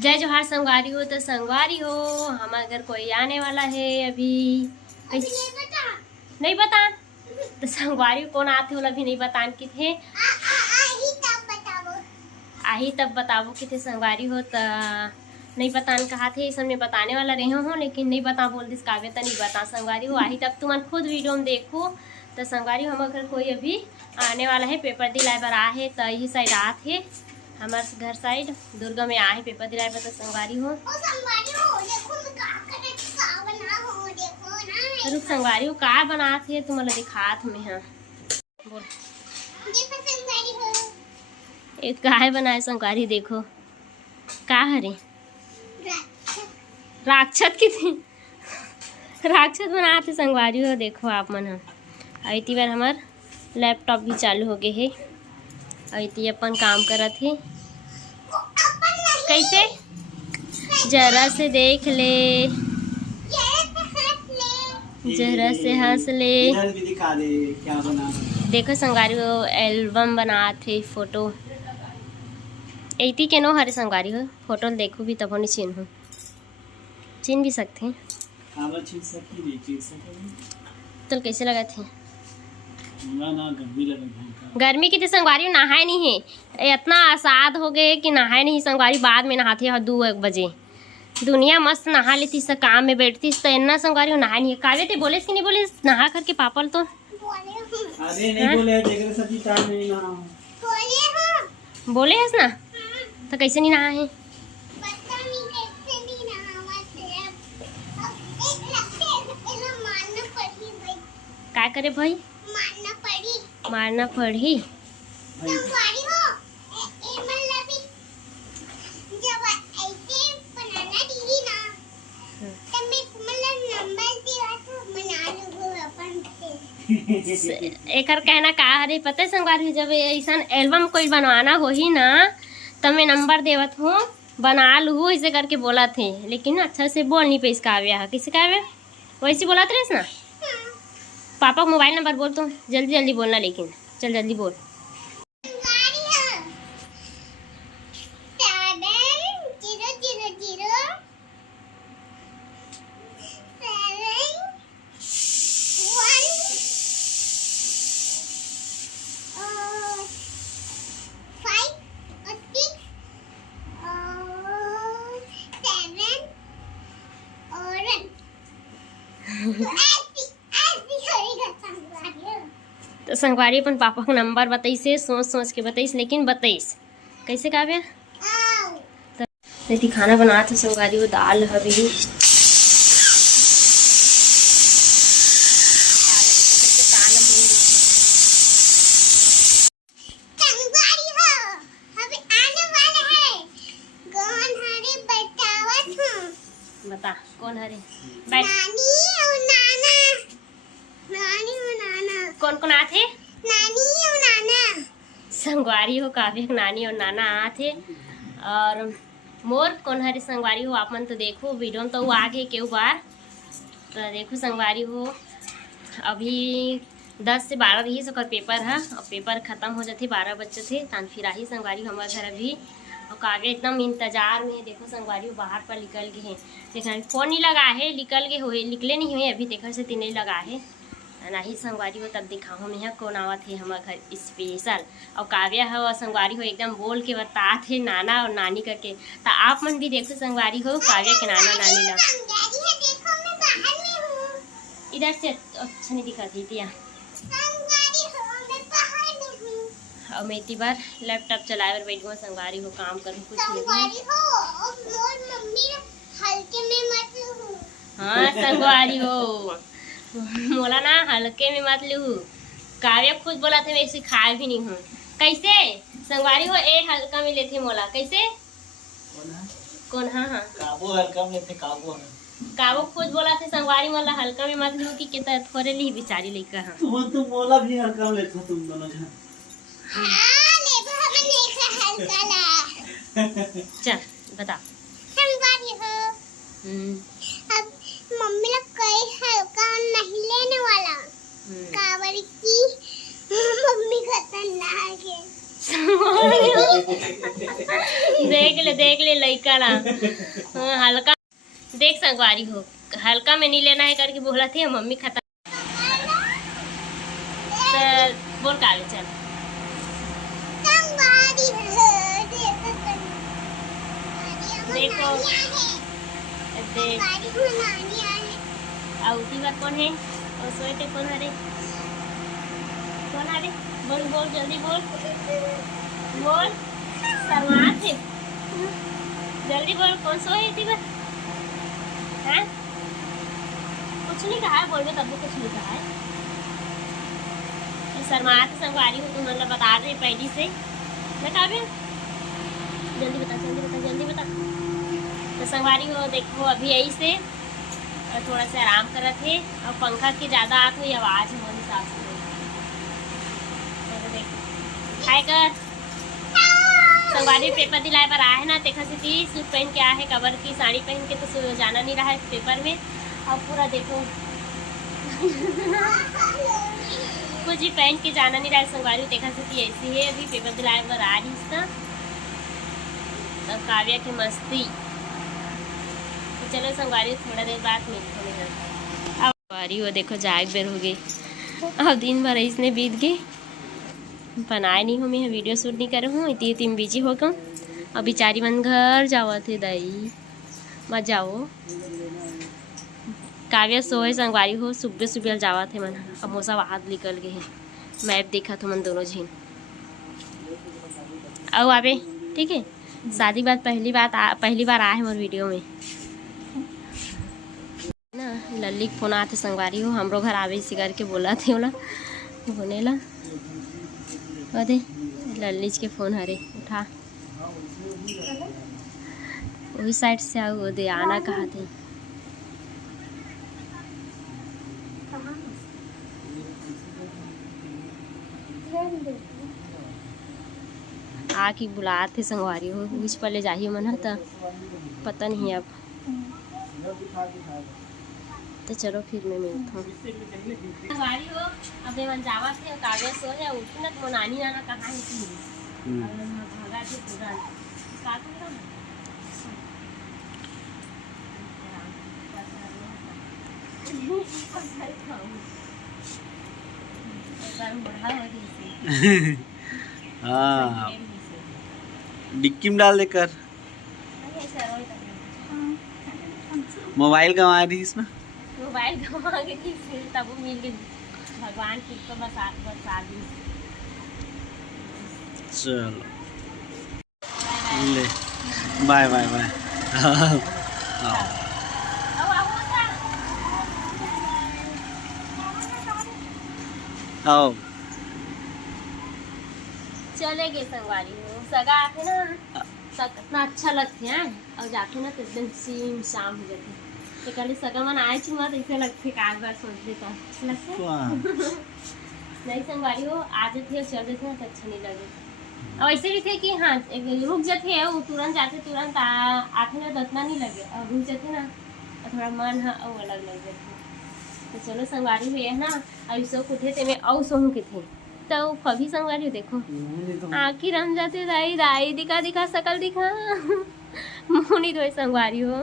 जय जोहार संगवारी हो। तो संगवारी हो हमारे घर कोई आने वाला है अभी नहीं बता। तो संगवारी कौन आते हो अभी नहीं बतान कि थे आही तब बताबो कि थे संगवारी हो। तो नहीं बतान कहा थे इस में बताने वाला रहे हो लेकिन नहीं बता बोल दिस काव्य तो नहीं बता संगवारी हो। आही तब तुम खुद वीडियो में देखो। तो संगवारी हो हमारे घर कोई अभी आने वाला है पेपर दिलाए बर आ है। तो यही साइड आते है हमारे घर साइड दुर्गा में आ है पेपर दिलाए बर। तो संगवारी हो रुक संगवारी हो का बनाते है तुम्हारा दिखात में। हाँ बोल एक गाय बनाए संगवारी देखो का हरे राक्षस की थी राक्षस बनाते संगवारी हो। देखो आप मन इतनी बार हमार लैपटॉप भी चालू हो गए है इतनी अपन काम करत है कैसे जरा से देख ले जरा से हंस ले। इधर भी दिखा दे क्या बना। देखो संगवारी हो एल्बम बनाते फोटो ऐती के नो हरे संगवारी हो फोटो देखो भी तब नहीं चिन्ह भी सकते हैं। तो कैसे लगा थे गर्मी की तो संगवारी नहाए नहीं है इतना आसाद हो गए कि नहाए नहीं संगवारी बाद में नहाते हैं 2-1 बजे दुनिया मस्त नहा लेती सब काम में बैठती तो इतना संगवारी नहाए नहीं है। काव्य ते बोले कि नहीं बोले नहा करके पापल तो अरे नहीं बोले देख सभी टाइम नहीं नहा बोले है ना तो कैसे नहीं नहा है क्या करे भाई मारना पड़ी एक कहना का हरे पता है संगवारी जब ऐसा एल्बम कोई बनवाना हो ही ना तब मैं नंबर देवत हूँ बना लू ऐसे करके बोला थे लेकिन अच्छा से बोल नहीं पे काव्या किसी काव्या वैसे बोला थे ना पापा को मोबाइल नंबर बोल तो जल्दी जल्दी बोलना लेकिन चल जल्दी बोल। तो संगवारी अपन पापा को नंबर बताइस सोच सोच के बताइस लेकिन बताइस कैसे काव्या तो खाना बना था संगवारी वो दाल हवी बता कौन हरे बैठ कौन कौन आते नानी और नाना संगवारी हो काव्य नानी और नाना आते और मोर कौन हरे संगवारी हो आप मन तो देखो वीडियो में तो वो आगे क्यों बार तो देखो संगवारी हो अभी 10 से 12 रही सकर पेपर है और पेपर ख़त्म हो जाते 12 बच्चे थे तान फिर आई संगवारी हमारे घर अभी और काव्य एकदम इंतजार में देखो संगवारी बाहर पर निकल गए हैं देखा फोन नहीं लगा है निकल गए हुए निकले नहीं हुए अभी देखा से 3 नहीं लगा है नहीं संगवारी हो तब दिखाओ मैं यहाँ कौन आवा थे हमारे घर स्पेशल और काव्या हो और संगवारी हो एकदम बोल के बता थे नाना और नानी करके तो आप मन भी देखो संगवारी हो काव्या के नाना नानी ला इधर से अच्छा नहीं दिखा थी तिया और मैं इतनी बार लैपटॉप चलाए बर बैठ गई संगवारी हो काम करूँ कुछ नहीं। हाँ संगवारी हो मोला ना हल्के में मत लू काव्य खुद बोला थे मैं सिखाए भी नहीं हूँ कैसे संगवारी हो एक हल्का में लेते मोला कैसे कौन हाँ हाँ काबू हल्का में लेते काबू खुद बोला थे संगवारी मोला हल्का में मत लू कि कितना थोड़े ली बेचारी लेकर हाँ तुम मोला भी हल्का में लेते तुम दोनों जन चल बता संगवारी हो अब मम्मी लोग कोई हल्का नहीं लेने वाला कावड़ की मम्मी खतरनाक है देख ले लड़का वाला। हाँ, हल्का देख संगवारी हो, हल्का में नहीं लेना है करके बोला थी मम्मी खत्म। तो बोल काले चल देखो आउटी बार कौन है और सोए कौन हरे बोल बोल जल्दी बोल बोल शर्मा थे जल्दी बोल कौन सोए थी बार हैं कुछ नहीं कहा है बोल में तब कुछ नहीं कहा है शर्मा संगवारी हो तुम मतलब बता रहे पहली से मैं कहा जल्दी बता तो संगवारी हो देखो अभी यही से और थोड़ा सा आराम कर रहे थे और पंखा की ज़्यादा आत हुई आवाज़ हमारे हिसाब से हाय कर संगवारी पेपर दिलाए पर आए ना देखा सी सूट पहन के आए है कवर की साड़ी पहन के तो जाना नहीं रहा है पेपर में और पूरा देखो कुछ भी पहन के जाना नहीं रहा है संगवारी देखा सी ऐसी है अभी पेपर दिलाए पर आ रही इसका तब काव्या की मस्ती तो चलो संगवारी थोड़ा देर बाद मिलते हैं। अब संगवारी वो देखो जाग बेर हो गई अब दिन भर इसने बीत गई बनाए नहीं हूँ मैं वीडियो शूट नहीं कर हूँ इतनी तुम बिजी हो गए अब बेचारी मन घर जाओ थे दई मत जाओ काव्या सोए संगवारी हो सुबह सुबह जावा थे मन अब मोसा हाथ निकल गए हैं मैप देखा तो मन दोनों झीन आओ आबे ठीक है शादी बाद पहली बार आए हमारे वीडियो में ना लल्ली के फोन आते संगवारी हो हमरो घर आवे इसी करके बोला थे बोला होने ला अरे लल्लीज के फोन हरे उठा वही साइड से आओ दे आना कहा थे आके बुलाते संगवारी हो बीच पर ले जाइए मन तो पता नहीं अब तो चलो फिर मैं मिलता हूँ संगवारी हो अब मन जावा थे कागज सो है उठी ना तो नानी नाना कहाँ है कि भागा थे पूरा हाँ डिक्की में डाल देकर मोबाइल गंवा दी इसमें मोबाइल गंवा गई थी फिर तब वो मिल गई भगवान की तो बसा दी चलो ले बाय बाय बाय आओ चले गए संगवारी हो सगा आते ना इतना अच्छा लगते हैं और जाते ना तो एकदम सीम शाम हो जाते तो कल सगा मन आए थी मत ऐसे लगते कार बार सोच देता लगते नहीं संगवारी हो आ जाते और चल देते ना तो अच्छा नहीं लगे और ऐसे भी थे कि हाँ रुक जाते हैं वो तुरंत जाते तुरंत आते ना तो इतना नहीं लगे और रुक जाते ना और थोड़ा मन है और अलग लग जाते तो चलो संगवारी हुई है ना अभी सो उठे थे मैं और सोहूँ के थे तो कभी संगवारी हो देखो आखिर रम जाते दाई दाई दिखा दिखा सकल दिखा मुनी तो संगवारी हो